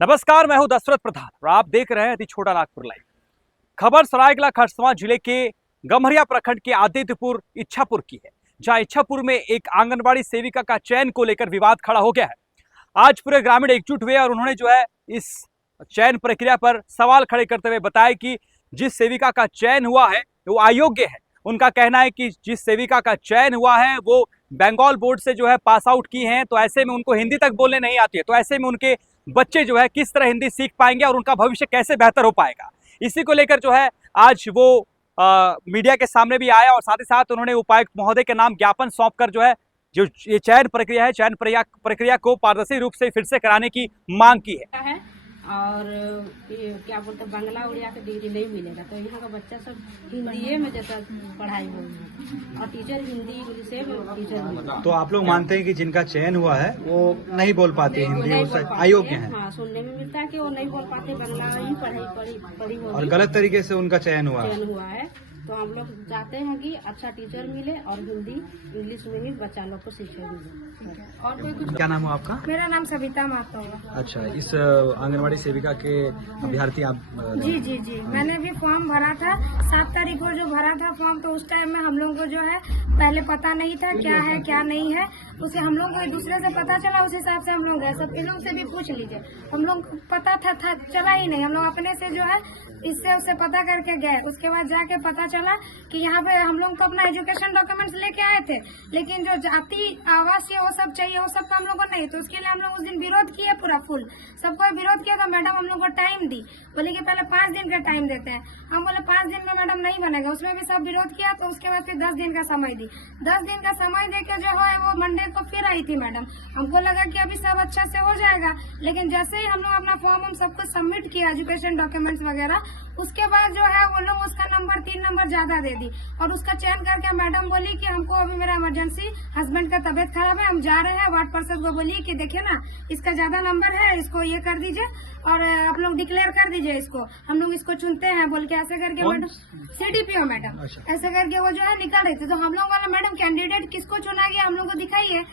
नमस्कार, मैं हूं दशरथ प्रधान और आप देख रहे हैं अति छोटा नागपुर लाइव। खबर सरायकेला खरसावां जिले के गम्हरिया प्रखंड के आदित्यपुर इच्छापुर की है, जहां इच्छापुर में एक आंगनबाड़ी सेविका का चयन को लेकर विवाद खड़ा हो गया है। आज पूरे ग्रामीण एकजुट हुए और उन्होंने जो है इस चयन प्रक्रिया पर सवाल खड़े करते हुए बताया कि जिस सेविका का चयन हुआ है वो अयोग्य है। उनका कहना है कि जिस सेविका का चयन हुआ है वो बंगाल बोर्ड से जो है पास आउट की हैं, तो ऐसे में उनको हिंदी तक बोलने नहीं आती है, तो ऐसे में उनके बच्चे जो है किस तरह हिंदी सीख पाएंगे और उनका भविष्य कैसे बेहतर हो पाएगा। इसी को लेकर जो है आज वो मीडिया के सामने भी आया और साथ ही साथ उन्होंने उपायुक्त महोदय के नाम ज्ञापन सौंपकर जो है जो ये चयन प्रक्रिया है, चयन प्रक्रिया को पारदर्शी रूप से फिर से कराने की मांग की है। और ये क्या बोलते हैं, बांग्ला उड़िया का डिग्री नहीं मिलेगा, तो यहाँ का बच्चा सब हिंदी में जैसा पढ़ाई होगी और टीचर हिंदी इंग्लिश से टीचर। तो आप लोग मानते हैं कि जिनका चयन हुआ है वो नहीं बोल पाते हिंदी, अयोग्य हैं? हाँ, सुनने में मिलता है कि वो नहीं बोल पाते, बांग्ला ही पढ़ी होगी और गलत तरीके से उनका चयन हुआ है। तो हम लोग चाहते हैं कि अच्छा टीचर मिले और हिंदी इंग्लिश में ही बच्चा लोग को सीखे मिले। और कोई कुछ? क्या नाम है आपका? मेरा नाम सविता महतो है। अच्छा, इस आंगनबाड़ी सेविका के अभ्यर्थी आप? जी, मैंने भी फॉर्म भरा था 7 तारीख को जो भरा था फॉर्म, तो उस टाइम में हम लोगों को जो है पहले पता नहीं था क्या है क्या नहीं है, उसे हम लोग को एक दूसरे से पता चला, उस हिसाब से हम लोग गए। सब लोग से भी पूछ लीजिए, हम लोग पता था चला ही नहीं, हम लोग अपने से जो है इससे उससे पता करके गए। उसके बाद जाके पता चला कि यहाँ पे हम लोग तो अपना एजुकेशन डॉक्यूमेंट्स लेके आए थे, लेकिन जो जाति आवासीय वो सब चाहिए, वो सब का हम लोग को नहीं। तो उसके लिए हम लोग उस दिन विरोध किए, पूरा फुल सबको विरोध किया। तो मैडम हम लोग को टाइम दी, बोले कि पहले 5 दिन का टाइम देते हैं। हम बोले 5 दिन में मैडम नहीं बनेगा, उसमें भी सब विरोध किया। तो उसके बाद फिर 10 दिन का समय दी। 10 दिन का समय देके जो है वो मंडे को फिर आई थी मैडम। हमको लगा कि अभी सब अच्छा से हो जाएगा, लेकिन जैसे ही हम लोग अपना फॉर्म हम सब कुछ सबमिट किया, एजुकेशन डॉक्यूमेंट्स वगैरह, उसके बाद जो है वो लोग उसका नंबर 3 नंबर ज्यादा दे दी और उसका चयन करके मैडम बोली कि हमको अभी मेरा इमरजेंसी हस्बैंड का तबीयत खराब है, हम जा रहे हैं। वार्ड पार्षद को बोली कि देखिए ना, इसका ज्यादा नंबर है, इसको ये कर दीजिए और आप लोग डिक्लेयर कर दीजिए इसको, हम लोग इसको चुनते हैं बोल के ऐसे करके मैडम CDPO मैडम ऐसे करके वो जो है निकल रही थी। तो हम लोग वाला मैडम कैंडिडेट किसको चुना गया हम लोग को दिखाइए,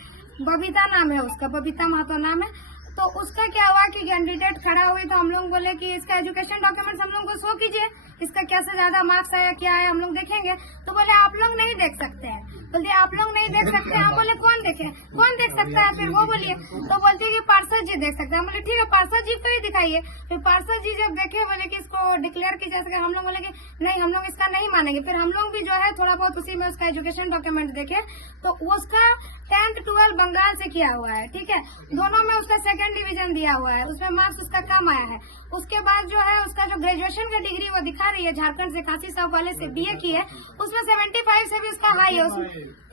बबीता नाम है उसका, बबीता महतो नाम है। तो उसका क्या हुआ कि कैंडिडेट खड़ा हुई, तो हम लोग बोले कि इसका एजुकेशन डॉक्यूमेंट्स हम लोग को शो कीजिए, इसका कैसे ज्यादा मार्क्स आया क्या है हम लोग देखेंगे। तो बोले आप लोग नहीं देख सकते हैं, बोलिए आप लोग नहीं देख सकते हैं। हम बोले कौन देखे, कौन देख सकता है, फिर वो बोलिए। तो बोलती है कि पार्षद जी देख सकते हैं। हम बोले ठीक है, पार्षद जी को ही दिखाइए। फिर पार्षद जी जब देखे बोले कि इसको डिक्लेयर कीजिए, हम लोग बोले कि नहीं, हम लोग इसका नहीं मानेंगे। फिर हम लोग भी जो है थोड़ा बहुत उसी में उसका एजुकेशन डॉक्यूमेंट देखे, तो उसका 10th 12 बंगाल से किया हुआ है, ठीक है, दोनों में उसका 2nd डिवीजन दिया हुआ है, उसमें मार्क्स उसका कम आया है। उसके बाद जो है उसका जो ग्रेजुएशन का डिग्री वो दिखा रही है, झारखंड से काशी साहब कॉलेज से BA की है, उसमें 75 से भी उसका हाई है, उसमें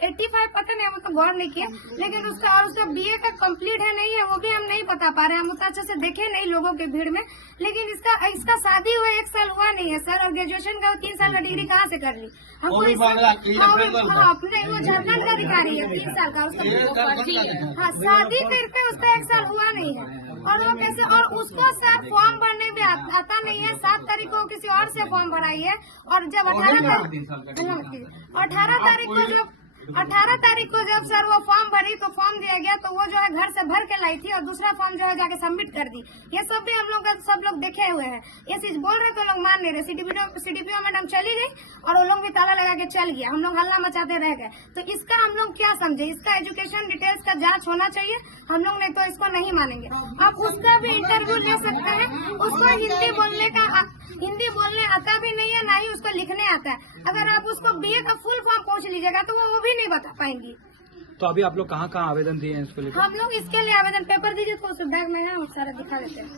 85 पता नहीं, हम तो गौर नहीं किया। लेकिन उसका और उसका BA का कंप्लीट है नहीं है वो भी हम नहीं बता पा रहे हैं, हम उतना अच्छे से देखे नहीं लोगों के भीड़ में। लेकिन इसका शादी हुआ 1 साल हुआ नहीं है सर, और ग्रेजुएशन का 3 साल का डिग्री कहाँ से कर ली हमको? अपने वो झारखंड का अधिकारी है, 3 साल का उसका। हाँ, शादी करके उसका 1 साल हुआ नहीं है, और वो कैसे, और उसको सर फॉर्म भरने भी आता नहीं है। 7 तारीख को किसी और से फॉर्म भराई है, और जब 18 तारीख को जब सर वो फॉर्म भरी तो फॉर्म दिया गया, तो वो जो है घर से भर के लाई थी और दूसरा फॉर्म जो है जाके सबमिट कर दी। ये सब भी हम लोग सब लोग देखे हुए हैं। ये चीज बोल रहे तो लोग मान नहीं रहे। CDPO मैडम चली गई और वो लोग भी ताला लगा के चल गया, हम लोग हल्ला मचाते रह गए। तो इसका हम लोग क्या समझे, इसका एजुकेशन डिटेल्स का जांच होना चाहिए, हम लोग नहीं तो इसको नहीं मानेंगे। आप उसका भी इंटरव्यू ले सकते हैं, उसको हिंदी बोलने आता भी नहीं है, ना ही उसको लिखने आता है। अगर आप उसको BA का फुल फॉर्म पूछ लीजिएगा तो वो भी नहीं बता पाएंगी। तो अभी आप लोग कहाँ कहाँ आवेदन दिए हैं इसको लेकर? हम लोग इसके लिए आवेदन पेपर दीजिए तो उस बैग में है, सारा दिखा देते हैं।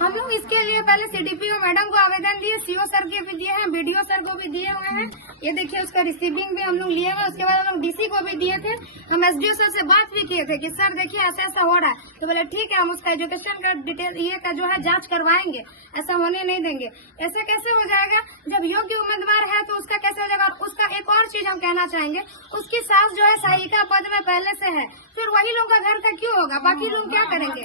हम लोग इसके लिए पहले CDPO मैडम को आवेदन दिए, CO सर के भी दिए हैं, BDO सर को भी दिए हुए हैं। ये देखिए उसका रिसीविंग भी हम लोग लिए हुए। उसके बाद हम लोग DC को भी दिए थे। हम SDO सर से बात भी किए थे कि सर देखिए ऐसा ऐसा हो रहा है, तो बोले ठीक है, हम उसका एजुकेशन का डिटेल ये का जो है जांच करवाएंगे, ऐसा होने नहीं देंगे। ऐसा कैसे हो जाएगा, जब योग्य उम्मीदवार है तो उसका कैसे हो जाएगा। उसका एक और चीज हम कहना चाहेंगे, उसकी सास जो है सहायिका पद में पहले से है, फिर वही लोग का घर का क्यों होगा, बाकी लोग क्या करेंगे,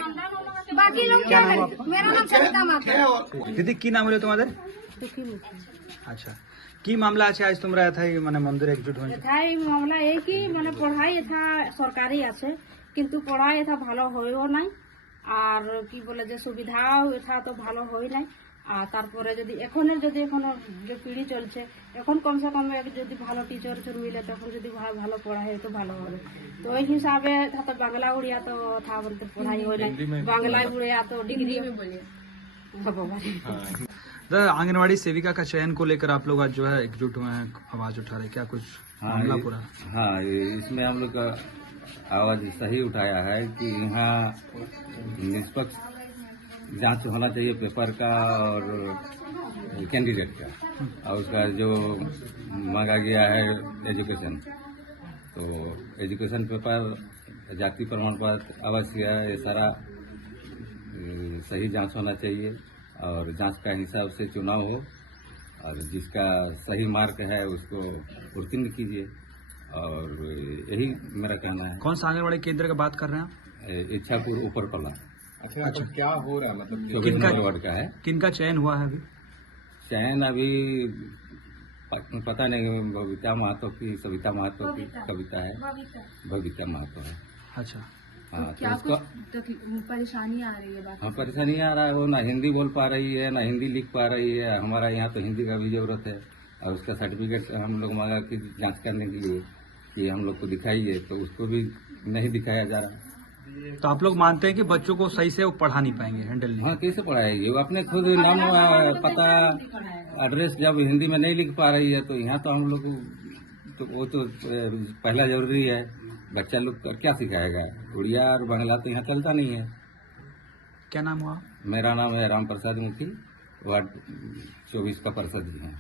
बाकी लोग क्या करेंगे। मेरा नाम सविता महतो। दीदी की नाम बोले तुम्हारे? अच्छा, की मामला আছে আজ তোমরা এথাই মানে মন্দিরে একজুট হয়েছে? এথাই মামলা এই কি মানে পড়াই এথা সরকারি আছে, কিন্তু পড়াই এথা ভালো হইও নাই। আর কি বলে যে সুবিধা এটা তো ভালো হয় নাই। আর তারপরে যদি এখনো যে পিঢ়ি চলছে এখন কমসে কম যদি ভালো টিচার মিলে তখন যদি ভালো পড়া হয় তো ভালো হবে। তো ওই হিসাবে তো বাংলা উড়িয়া তো था বলতে পড়াই হয় নাই, বাংলায় উড়িয়া तो डिग्री में बोलिए। आंगनवाड़ी सेविका का चयन को लेकर आप लोग आज जो है एकजुट हुए हैं, आवाज उठा रहे हैं, क्या कुछ मामला पूरा? हाँ, इसमें हम लोग का आवाज सही उठाया है कि यहाँ निष्पक्ष जांच होना चाहिए पेपर का और कैंडिडेट का, और उसका जो मांगा गया है एजुकेशन, तो एजुकेशन पेपर, जाति प्रमाण पत्र, अवश्य ये सारा सही जांच होना चाहिए और जांच का हिसाब से चुनाव हो और जिसका सही मार्क है उसको उत्तीर्ण कीजिए, और यही मेरा कहना है। कौन सा आंगनवाड़ी केंद्र का बात कर रहे हैं आप? इच्छापुर ऊपरपला। अच्छा, तो क्या हो रहा है मतलब? 24 नंबर वार्ड का है। किनका चयन हुआ है अभी? चयन अभी पता नहीं, बबीता महतो की, सविता महतो की कविता है, बबीता महतो है। अच्छा, हाँ, क्या तो उसको कुछ परेशानी आ रही है बात? हाँ, परेशानी आ रहा है, वो ना हिंदी बोल पा रही है ना हिंदी लिख पा रही है। हमारा यहाँ तो हिंदी का भी जरूरत है, और उसका सर्टिफिकेट हम लोग मांगा कि जांच करने के लिए कि हम लोग को दिखाइए, तो उसको भी नहीं दिखाया जा रहा। तो आप लोग मानते हैं कि बच्चों को सही से वो पढ़ा नहीं पाएंगे, हैंडल नहीं? हाँ, कैसे पढ़ाएगी वो? अपने खुद नाम पता एड्रेस जब हिंदी में नहीं लिख पा रही है, तो यहाँ तो हम लोग तो वो तो पहला जरूरी है। बच्चा लोग क्या सिखाएगा? उड़िया और बांग्ला तो यहाँ चलता नहीं है। क्या नाम हुआ? मेरा नाम है राम प्रसाद मुखी, वार्ड 24 का पार्षद जी हैं।